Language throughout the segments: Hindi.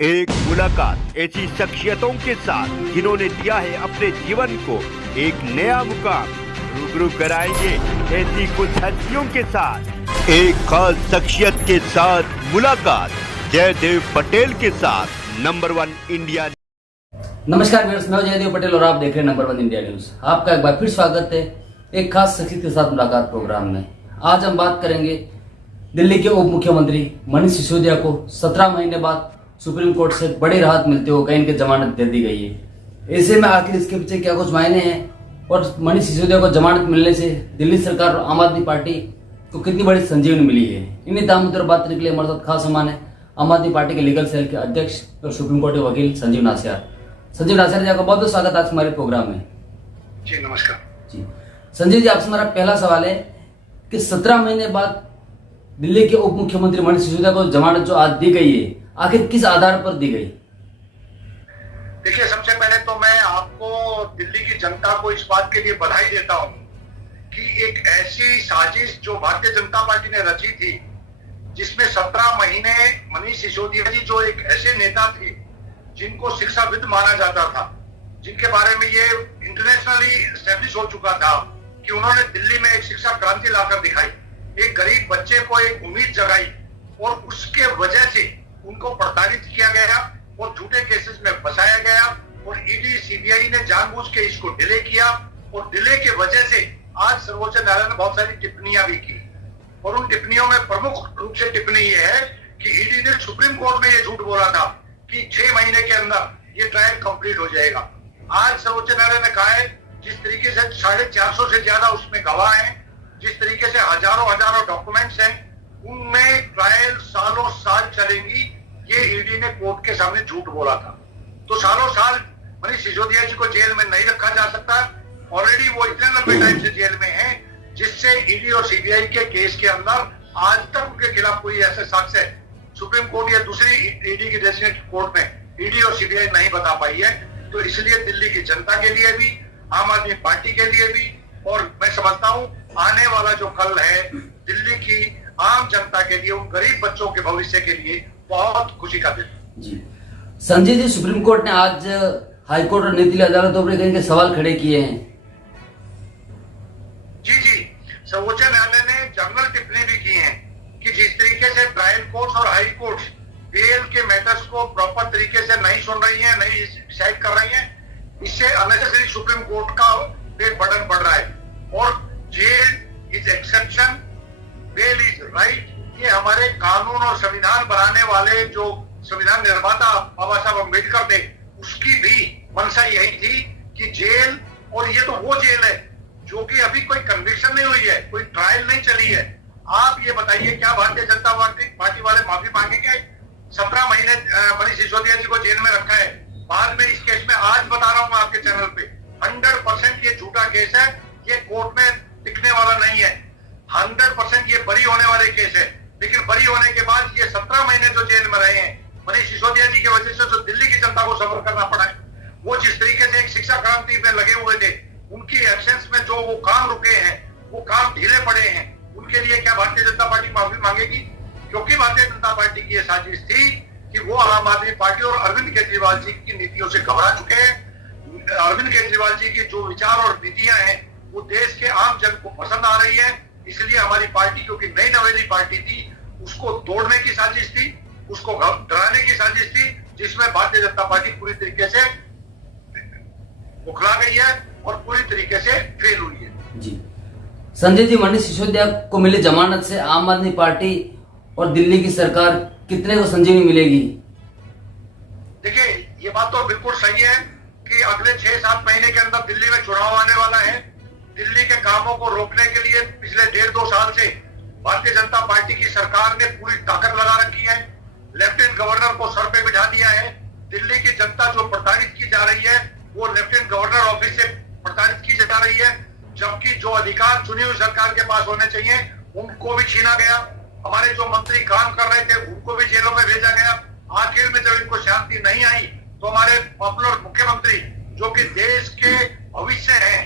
एक मुलाकात ऐसी शख्सियतों के साथ जिन्होंने दिया है अपने जीवन को एक नया मुकाम। रूबरू कराएंगे ऐसी कुछ हस्तियों के साथ एक खास शख्सियत के साथ मुलाकात। जयदेव पटेल के साथ नंबर 1 इंडिया। नमस्कार व्यूअर्स, मैं जयदेव पटेल और आप देख रहे हैं नंबर 1 इंडिया न्यूज। आपका एक बार फिर स्वागत है एक खास शख्सियत के साथ मुलाकात प्रोग्राम में। आज हम बात करेंगे दिल्ली के उप मुख्यमंत्री मनीष सिसोदिया को 17 महीने बाद सुप्रीम कोर्ट से बड़ी राहत मिलते हुए कहीं इनकी जमानत दे दी गई है। ऐसे में आखिर इसके पीछे क्या कुछ मायने हैं और मनीष सिसोदिया को जमानत मिलने से दिल्ली सरकार और आम आदमी पार्टी को कितनी बड़ी संजीवनी मिली है, इन्हीं तमाम मुद्दों पर बात करने के लिए हमारे साथ खास मेहमान है आम आदमी पार्टी के लीगल सेल के अध्यक्ष और सुप्रीम कोर्ट के वकील संजीव नासिर। संजीव नासिर जी, आपका बहुत बहुत स्वागत आज हमारे प्रोग्राम में। जी नमस्कार। जी संजीव जी, आपसे हमारा पहला सवाल है कि 17 महीने बाद दिल्ली के उप मुख्यमंत्री मनीष सिसोदिया को जमानत जो आज दी गई है, आखिर किस आधार पर दी गई? देखिए, सबसे पहले तो मैं आपको दिल्ली की जनता को इस बात के लिए बधाई देता हूं कि एक ऐसी साजिश जो भारतीय जनता पार्टी ने रची थी, जिसमें 17 महीने मनीष सिसोदिया जी जो एक ऐसे नेता थे जिनको शिक्षाविद माना जाता था, जिनके बारे में ये इंटरनेशनली एस्टेब्लिश हो चुका था कि उन्होंने दिल्ली में एक शिक्षा क्रांति लाकर दिखाई, एक गरीब बच्चे को एक उम्मीद जगाई, और उसके वजह से उनको प्रताड़ित किया गया और झूठे केसेस में फंसाया गया और ईडी सीबीआई ने जानबूझ के इसको डिले किया, और डिले के वजह से आज सर्वोच्च न्यायालय ने बहुत सारी टिप्पणियां भी की, और उन टिप्पणियों में प्रमुख रूप से टिप्पणी ये है कि ईडी ने सुप्रीम कोर्ट में ये झूठ बोला था कि 6 महीने के अंदर ये ट्रायल कंप्लीट हो जाएगा। आज सर्वोच्च न्यायालय ने कहा है जिस तरीके से 450 से ज्यादा उसमें गवाह हैं, जिस तरीके से हजारों डॉक्यूमेंट्स हैं, उनमें ट्रायल सालों साल चलेंगी, ये ईडी ने कोर्ट के सामने झूठ बोला था। तो सालों साल मनीष सिसोदिया जी को जेल में नहीं रखा जा सकता। ऑलरेडी वो इतने लंबे टाइम से जेल में हैं, जिससे ईडी और सीबीआई के केस के अंदर आज तक उनके खिलाफ कोई ऐसे साक्ष्य सुप्रीम कोर्ट या दूसरी ईडी की डेजिग्नेटेड कोर्ट में ईडी और सीबीआई नहीं बता पाई है। तो इसलिए दिल्ली की जनता के लिए भी, आम आदमी पार्टी के लिए भी, और मैं समझता हूं आने वाला जो कल है दिल्ली की आम जनता के लिए, उन गरीब बच्चों के भविष्य के लिए बहुत खुशी का दिन। जी संजय जी, सुप्रीम कोर्ट ने आज हाईकोर्ट और निचली अदालतों पर कई सवाल खड़े किए हैं। जी, सर्वोच्च न्यायालय ने जनरल टिप्पणी भी की है कि जिस तरीके से ट्रायल कोर्ट्स और हाई कोर्ट्स बेल के मैटर्स को प्रॉपर तरीके से नहीं सुन रही है, नहीं डिसाइड कर रही है, इससे अननेसेसरी सुप्रीम कोर्ट का पे बर्डन बढ़ रहा है। और jail is exception, bail is right, ये हमारे कानून और संविधान बनाने वाले जो संविधान निर्माता बाबा साहब अम्बेडकर थे, उसकी भी मंशा यही थी कि जेल, और ये तो वो जेल है जो कि अभी कोई कन्विक्शन नहीं हुई है, कोई ट्रायल नहीं चली है। आप ये बताइए, क्या भारतीय जनता पार्टी वाले माफी मांगेंगे? 17 महीने मनीष सिसोदिया जी को जेल में रखा है। बाद में इस केस में आज बता रहा हूं मैं आपके चैनल पे, 100% ये झूठा केस है, ये कोर्ट में टिकने वाला नहीं है। 100% ये बरी होने वाले केस है, लेकिन बरी होने के बाद ये 17 महीने जो जेल में रहे हैं मनीष सिसोदिया जी की वजह से, जो दिल्ली की जनता को सफर करना पड़ा है, वो जिस तरीके से एक शिक्षा क्रांति में लगे हुए थे, उनकी एब्सेंस में जो वो काम रुके हैं, वो काम ढीले पड़े हैं, उनके लिए क्या भारतीय जनता पार्टी माफी मांगेगी? क्योंकि भारतीय जनता पार्टी की यह साजिश थी कि वो आम आदमी पार्टी और अरविंद केजरीवाल जी की नीतियों से घबरा चुके हैं। अरविंद केजरीवाल जी की जो विचार और नीतियां हैं, वो देश के आम जन को पसंद आ रही है। इसलिए हमारी पार्टी, क्योंकि नई नवेली पार्टी थी, उसको तोड़ने की साजिश थी, उसको डराने की साजिश थी, जिसमें भारतीय जनता पार्टी पूरी तरीके से उखला गई है और पूरी तरीके से फेल हुई है। जी संजय जी, मनीष सिसोदिया को मिली जमानत से आम आदमी पार्टी और दिल्ली की सरकार कितने को संजीवनी मिलेगी? देखिए, ये बात तो बिल्कुल सही है कि अगले 6-7 महीने के अंदर दिल्ली में चुनाव आने वाला है। दिल्ली के कामों को रोकने के लिए पिछले 1.5-2 साल से भारतीय जनता पार्टी की सरकार ने पूरी ताकत लगा रखी है। लेफ्टिनेंट गवर्नर को सर पे बिठा दिया है। दिल्ली की जनता जो प्रताड़ित की जा रही है, वो लेफ्टिनेंट गवर्नर ऑफिस से प्रताड़ित की जा रही है, जबकि जो अधिकार चुनी हुई सरकार के पास होने चाहिए उनको भी छीना गया। हमारे जो मंत्री काम कर रहे थे उनको भी जेलों में भेजा गया। आखिर में जब इनको शांति नहीं आई, तो हमारे पॉपुलर मुख्यमंत्री जो कि देश के भविष्य हैं,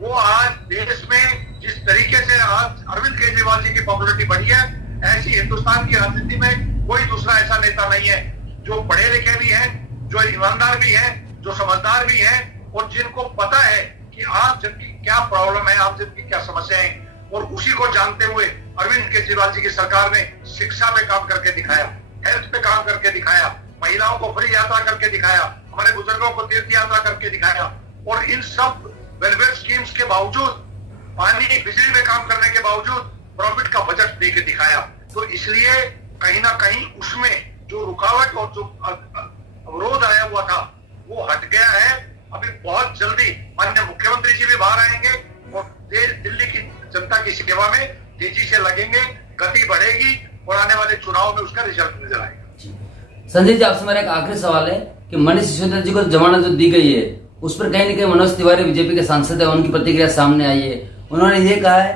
वो आज देश में जिस तरीके से आज अरविंद केजरीवाल जी की पॉपुलरिटी बढ़ी है, ऐसी हिंदुस्तान की राजनीति में कोई दूसरा ऐसा नेता नहीं है जो पढ़े लिखे भी हैं, जो ईमानदार भी हैं, जो समझदार भी हैं और जिनको पता है कि आम जन की क्या प्रॉब्लम है, आम जन की क्या समस्या है, और उसी को जानते हुए अरविंद केजरीवाल जी की सरकार ने शिक्षा पे काम करके दिखाया, हेल्थ पे काम करके दिखाया, महिलाओं को फ्री यात्रा करके दिखाया, हमारे बुजुर्गों को तीर्थ यात्रा करके दिखाया, और इन सब वेलफेयर स्कीम्स के बावजूद, पानी बिजली में काम करने के बावजूद प्रॉफिट का बजट देके दिखाया। तो इसलिए कहीं ना कहीं उसमें जो रुकावट और जो अवरोध आया हुआ था वो हट गया है। अभी बहुत जल्दी माननीय मुख्यमंत्री जी भी बाहर आएंगे और दिल्ली की जनता की सेवा में तेजी से लगेंगे, गति बढ़ेगी और आने वाले चुनाव में उसका रिजल्ट नजर आएगा। संजय जी, आपसे मेरा एक आखिरी सवाल है कि मनीष सिसोदिया जी को जमानत जो दी गई है उस पर कहीं न कहीं मनोज तिवारी बीजेपी के सांसद है, उनकी प्रतिक्रिया सामने आई है। उन्होंने ये कहा है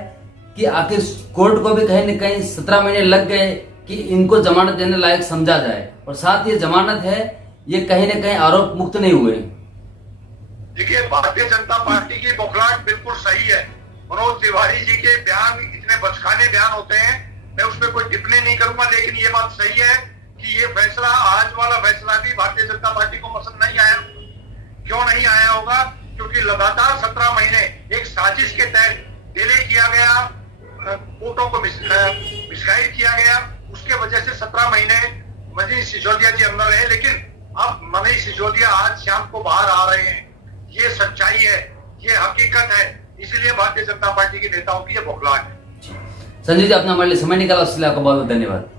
कि आखिर कोर्ट को भी कहीं न कहीं 17 महीने लग गए कि इनको जमानत देने लायक समझा जाए, और साथ ये जमानत है ये कहीं न कहीं आरोप मुक्त नहीं हुए। देखिए, भारतीय जनता पार्टी की बौखलाहट बिल्कुल सही है। मनोज तिवारी जी के बयान इतने बचकाने बयान होते हैं, मैं उसमें कोई टिप्पणी नहीं करूंगा, लेकिन ये बात सही है कि ये फैसला, आज वाला फैसला भी भारतीय जनता पार्टी को पसंद नहीं आया। क्यों नहीं आया होगा? क्योंकि लगातार 17 महीने एक साजिश के तहत डिले किया गया, कोर्टों को मिसगाइड किया गया, उसके वजह से 17 महीने मनीष सिसोदिया जी अंदर रहे। लेकिन अब मनीष सिसोदिया आज शाम को बाहर आ रहे हैं, ये सच्चाई है, ये हकीकत है, इसीलिए भारतीय जनता पार्टी के नेताओं की ये बौखलाहट है। संजय जी, आपने हमारे लिए समय निकाला, उसके लिए आपका बहुत बहुत धन्यवाद।